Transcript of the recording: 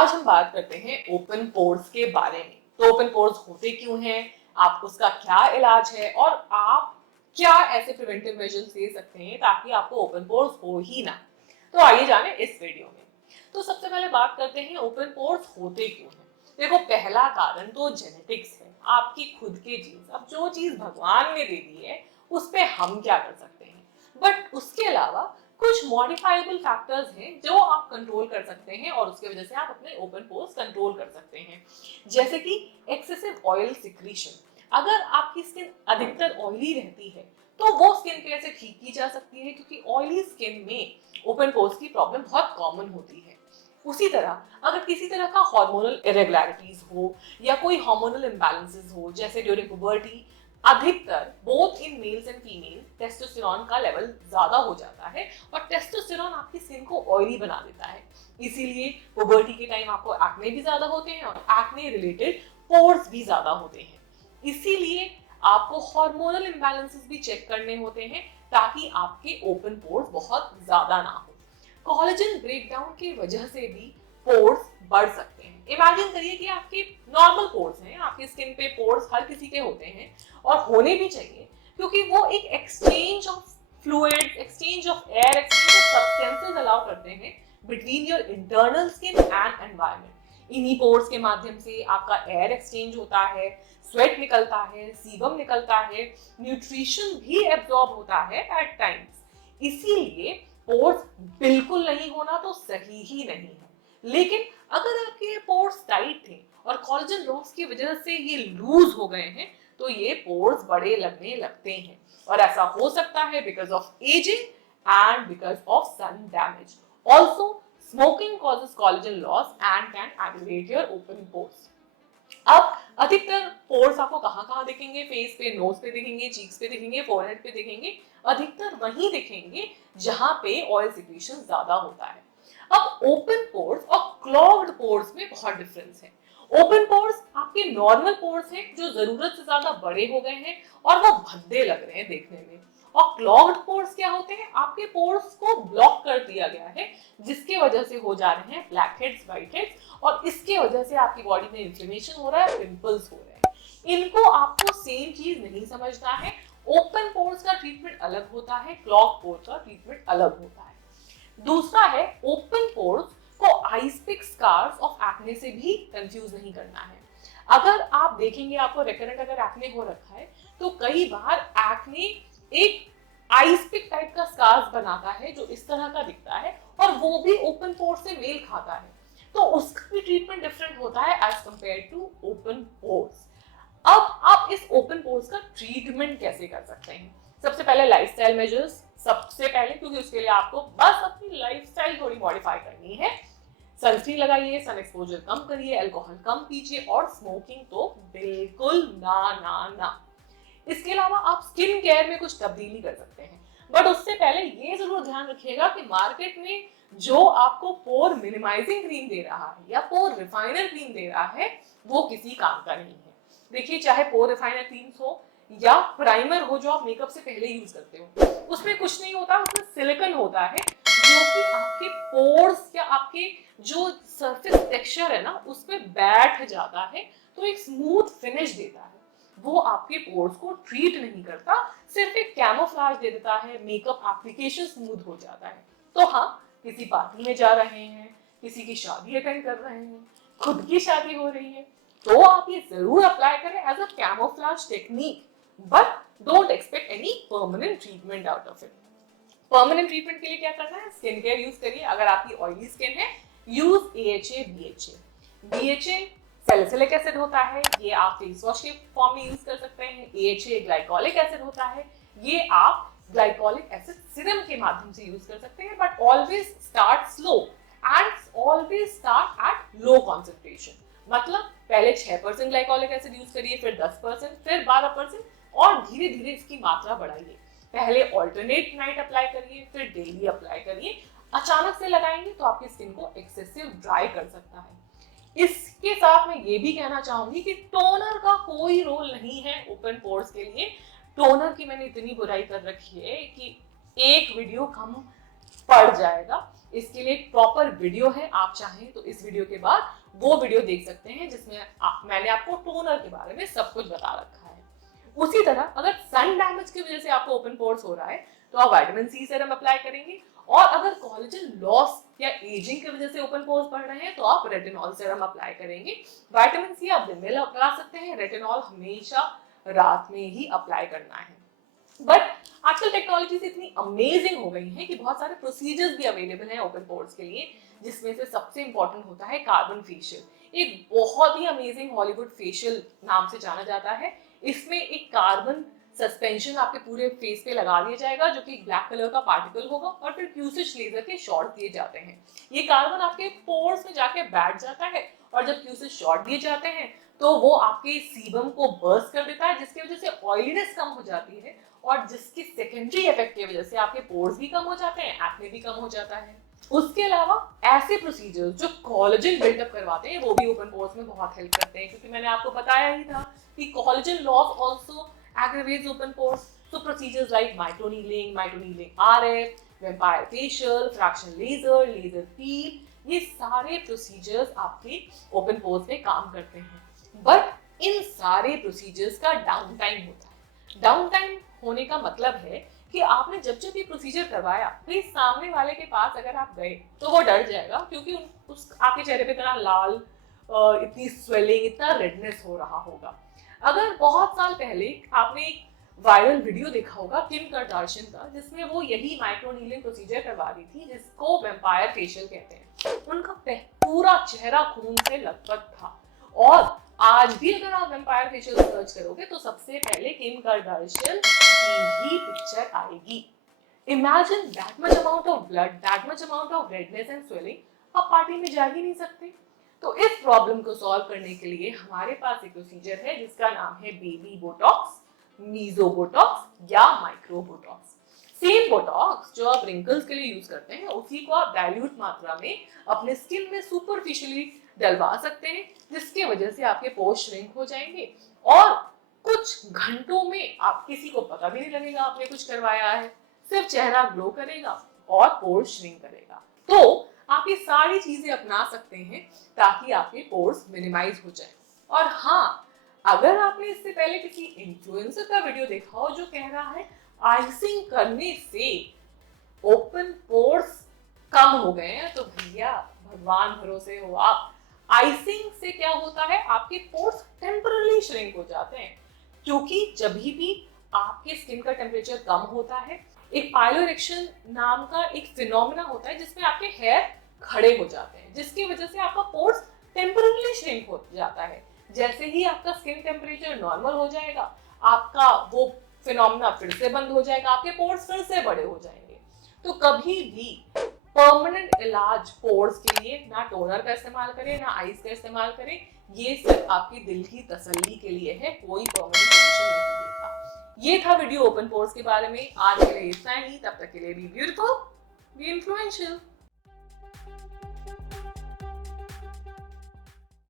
आज हम बात करते हैं ओपन पोर्स के बारे में। तो ओपन पोर्स होते क्यों हैं, आप उसका क्या इलाज है और आप क्या ऐसे प्रिवेंटिव मेजर्स ले सकते हैं ताकि आपको ओपन पोर्स हो ही ना। तो आइए जाने इस वीडियो में। तो सबसे पहले बात करते हैं ओपन पोर्स होते क्यों हैं। देखो, पहला कारण तो जेनेटिक्स है, आपकी खुद के जीन्स। अब जो चीज भगवान ने दे दी है उस पे हम क्या कर सकते हैं, बट उसके अलावा कुछ मॉडिफाइबल फैक्टर्स हैं जो आप कंट्रोल कर सकते हैं और उसकी वजह से आप अपने ओपन पोर्स कंट्रोल कर सकते हैं। जैसे कि एक्सेसिव ऑयल सिक्रीशन। अगर आपकी स्किन अधिकतर ऑयली रहती है तो वो स्किन केयर से ठीक की जा सकती है, क्योंकि ऑयली स्किन में ओपन पोर्स की प्रॉब्लम बहुत कॉमन होती है। उसी तरह अगर किसी तरह का हार्मोनल इरेगुलरिटीज हो या कोई हार्मोनल इम्बैलेंसेस हो, जैसे ड्यूरिंग पुबर्टी अधिकतर both in males and female testosterone का लेवल ज्यादा हो जाता है और टेस्टोस्टेरोन आपकी स्किन को ऑयली बना देता है। इसीलिए पुबर्टी के टाइम आपको एक्ने भी ज्यादा होते हैं और एक्ने रिलेटेड पोर्स भी ज्यादा होते हैं। इसीलिए आपको हार्मोनल इम्बैलेंसेस भी चेक करने होते हैं ताकि आपके ओपन पोर्स बहुत ज्यादा ना हो। कोलेजन ब्रेकडाउन की वजह से भी पोर्स बढ़ सकते हैं। इमेजिन करिए कि आपके नॉर्मल पोर्स हैं, आपकी स्किन पे पोर्स हर किसी के होते हैं और होने भी चाहिए, क्योंकि वो एक exchange of fluid, exchange of air, exchange of substances allow करते हैं between your internal skin and environment. इन्हीं पोर्स के माध्यम से आपका एयर एक्सचेंज होता है, स्वेट निकलता है, सीबम निकलता है, न्यूट्रिशन भी एब्जॉर्ब होता है एट टाइम्स। इसीलिए पोर्स बिल्कुल नहीं होना तो सही ही नहीं है। लेकिन अगर आपके पोर्स टाइट थे और कोलेजन लॉस की वजह से ये लूज हो गए हैं तो ये पोर्स बड़े लगने लगते हैं, और ऐसा हो सकता है because of ageing and because of sun damage. Also smoking causes collagen loss and can aggravate your open pores. अब अधिकतर पोर्स आपको कहाँ कहाँ दिखेंगे, फेस पे, नोज पे दिखेंगे, चीक्स पे दिखेंगे, फोरहेड पे दिखेंगे। अधिकतर वहीं दिखेंगे जहां पे ऑयल सिक्रीशन ज्यादा होता है। अब ओपन पोर्स और क्लॉग्ड पोर्स में बहुत डिफरेंस है। ओपन पोर्स आपके नॉर्मल पोर्स हैं जो जरूरत से ज्यादा बड़े हो गए हैं और वो भद्दे लग रहे हैं देखने में। और क्लॉग्ड पोर्स क्या होते हैं, आपके पोर्स को ब्लॉक कर दिया गया है जिसकी वजह से हो जा रहे हैं ब्लैक हेड्स, व्हाइट हेड्स, और इसके वजह से आपकी बॉडी में इन्फ्लेमेशन हो रहा है, पिंपल्स हो रहे हैं। इनको आपको सेम चीज नहीं समझना है। ओपन पोर्स का ट्रीटमेंट अलग होता है, क्लॉग पोर्स का ट्रीटमेंट अलग होता है। दूसरा है, ओपन पोर्स को ice pick scars of acne से भी कंफ्यूज नहीं करना है। अगर आप देखेंगे, आपको रिकरेंट अगर एक्ने हो रखा है तो कई बार एक्ने एक आइस पिक टाइप का स्कार्स बनाता है जो इस तरह का दिखता है और वो भी ओपन पोर्स से मेल खाता है, तो उसका भी ट्रीटमेंट डिफरेंट होता है as compare to open pores. अब आप इस ओपन पोर्स का ट्रीटमेंट कैसे कर सकते हैं? सबसे पहले लाइफस्टाइल मेजर्स, सबसे पहले, क्योंकि उसके लिए आपको बस अपनी लाइफस्टाइल थोड़ी मॉडिफाई करनी है। सनस्क्रीन लगाइए, सन एक्सपोजर कम करिए, अल्कोहल कम पीजिए और स्मोकिंग तो बिल्कुल ना ना ना। इसके अलावा आप स्किन केयर में कुछ तब्दीली कर सकते हैं, बट उससे पहले ये जरूर ध्यान रखिएगा कि मार्केट में जो आपको पोर मिनिमाइजिंग क्रीम दे रहा है या पोर रिफाइनर क्रीम दे रहा है वो किसी काम का नहीं है। देखिए, चाहे पोर रिफाइनर क्रीम हो या प्राइमर हो जो आप मेकअप से पहले यूज करते हो, उसमें कुछ नहीं होता, उसमें सिलिकॉन होता है जो कि आपके पोर्स या आपके जो सरफेस टेक्सचर है ना उसमें बैठ जाता है, तो एक स्मूथ फिनिश देता है। वो आपके पोर्स को ट्रीट नहीं करता, सिर्फ एक कैमोफ्लेज दे देता है, मेकअप एप्लीकेशन स्मूथ हो जाता है। तो हाँ, किसी पार्टी में जा रहे हैं, किसी की शादी अटेंड कर रहे हैं, खुद की शादी हो रही है, तो आप ये जरूर अप्लाई करें as a camouflage technique, but don't expect any permanent treatment out of it. Permanent treatment के लिए क्या करना है, स्किन केयर यूज करिए। अगर आपकी ऑयली स्किन है, use AHA BHA। BHA salicylic acid होता है, ये आप फेस वॉश के फॉर्म में यूज कर सकते हैं। AHA ग्लाइकोलिक एसिड होता है, ये आप ग्लाइकोलिक एसिड सीरम के माध्यम से यूज कर सकते हैं, but always start slow and always start at low concentration. मतलब पहले 6% ग्लाइकोलिक एसिड यूज करिए, फिर 10%, फिर 12% और धीरे धीरे इसकी मात्रा बढ़ाइए। पहले ऑल्टरनेट नाइट अप्लाई करिए, फिर डेली अप्लाई करिए। अचानक से लगाएंगे तो आपकी स्किन को एक्सेसिव ड्राई कर सकता है। इसके साथ मैं ये भी कहना चाहूंगी कि टोनर का कोई रोल नहीं है ओपन पोर्स के लिए। टोनर की मैंने इतनी बुराई कर रखी है कि एक वीडियो हम पड़ जाएगा। इसके लिए एक प्रॉपर वीडियो है, आप चाहें तो इस वीडियो के बाद वो वीडियो देख सकते हैं जिसमें मैंने आपको टोनर के बारे में सब कुछ बता रखा है। उसी तरह अगर सन डैमेज की वजह से आपको ओपन पोर्स हो रहा है तो आप विटामिन सी सीरम अप्लाई करेंगे, और अगर कोलेजन लॉस या एजिंग की वजह से ओपन पोर्स बढ़ रहे हैं तो आप रेटिनॉल सीरम अप्लाई करेंगे। विटामिन सी आप दिन में लगा सकते हैं, रेटिनॉल हमेशा रात में ही अप्लाई करना है। बट आजकल टेक्नोलॉजीज इतनी अमेजिंग हो गई है कि बहुत सारे प्रोसीजर्स भी अवेलेबल हैं ओपन पोर्स के लिए, जिसमें से सबसे इंपॉर्टेंट होता है कार्बन फेशियल। एक बहुत ही अमेजिंग हॉलीवुड फेशियल नाम से जाना जाता है। इसमें एक कार्बन सस्पेंशन आपके पूरे फेस पे लगा दिया जाएगा जो कि ब्लैक कलर का पार्टिकल होगा, और फिर क्यूसिश लेजर के शॉट दिए जाते हैं। ये कार्बन आपके पोर्स में जाके बैठ जाता है, और जब क्यूसिश शॉट दिए जाते हैं तो वो आपके सीबम को बर्स्ट कर देता है, जिसकी वजह से ऑयलीनेस कम हो जाती है, और जिसकी सेकेंडरी इफेक्ट की वजह से आपके पोर्स भी कम हो जाते हैं, एक्ने भी कम हो जाता है। उसके अलावा ऐसे प्रोसीजर्स जो कोलेजन बिल्डअप करवाते हैं वो भी ओपन पोर्स में बहुत हेल्प करते हैं, क्योंकि मैंने आपको बताया ही था कि collagen loss also aggravates open pores. So procedures like microneedling, RF, vampire facial, fraction laser, laser peel, ये सारे प्रोसीजर्स आपके ओपन पोर्स में काम करते हैं। बट इन सारे प्रोसीजर्स का डाउन टाइम होता है। डाउन टाइम होने का मतलब है कि आपने जब ये प्रोसीजर करवाया तो सामने वाले के पास अगर आप गए तो वो डर जाएगा, क्योंकि उस आपके चेहरे पे इतना लाल, इतनी स्वेलिंग, इतना रेडनेस हो रहा होगा। अगर बहुत साल पहले आपने एक वायरल वीडियो देखा होगा किम कार्दाशियन का, जिसमें वो यही माइक्रोनीलिंग प्रोसीजर करवा रही थी, जिसको वेम्पायर फेशियल कहते हैं। उनका पूरा चेहरा खून से लथपथ था, और आज भी अगर आप वेम्पायर फेशियल सर्च करोगे तो सबसे पहले किम कार्दाशियन की ही पिक्चर आएगी। Imagine that much amount of blood, that much amount of redness and swelling, आप पार्टी में जा ही नहीं सकते। तो इस प्रॉब्लम को सॉल्व करने के लिए हमारे पास एक प्रोसीजर है जिसका नाम है बेबी बोटॉक्स, मीजो बोटॉक्स या माइक्रो बोटॉक्स। सेम बोटॉक्स जो आप रिंकल्स के लिए यूज करते हैं उसी को आप डाइल्यूट मात्रा में अपने स्किन में सुपरफिशियली डलवा सकते हैं, जिसके वजह से आपके पोर्स श्रिंक हो जाएंगे, और कुछ घंटों में आप किसी को पता भी नहीं लगेगा आपने कुछ करवाया है। सिर्फ चेहरा ग्लो करेगा और पोर्स श्रिंक करेगा। तो आप ये सारी चीजें अपना सकते हैं ताकि आपके पोर्स मिनिमाइज हो जाए। और हाँ, अगर आपने इससे पहले किसी इन्फ्लुएंसर का वीडियो देखा हो जो कह रहा है आइसिंग करने से ओपन पोर्स कम हो गए हैं, तो भैया भगवान भरोसे हो आप। आइसिंग से क्या होता है, आपके पोर्स टेम्पररी श्रिंक हो जाते हैं, क्योंकि जब भी आपके स्किन का टेम्परेचर कम होता है, एक पाइलोरेक्शन नाम का एक फिनोमेना होता है जिसमें आपके हेयर खड़े हो जाते हैं, जिसकी वजह से आपका पोर्स टेम्पररी श्रिंक हो जाता है। जैसे ही आपका स्किन टेम्परेचर नॉर्मल हो जाएगा, आपका वो फिनोमेना फिर से बंद हो जाएगा, आपके पोर्स फिर से बड़े हो जाएंगे। तो कभी भी परमानेंट इलाज पोर्स के लिए ना टोनर का इस्तेमाल करें, ना आइस का इस्तेमाल करें। ये सिर्फ आपकी दिल की तसल्ली के लिए है, कोई परमानेंट सोल्यूशन नहीं देता। ये था वीडियो ओपन पोर्स के बारे में। आज के लिए इतना ही, तब तक के लिए बी ब्यूटीफुल, बी इन्फ्लुएंशियल।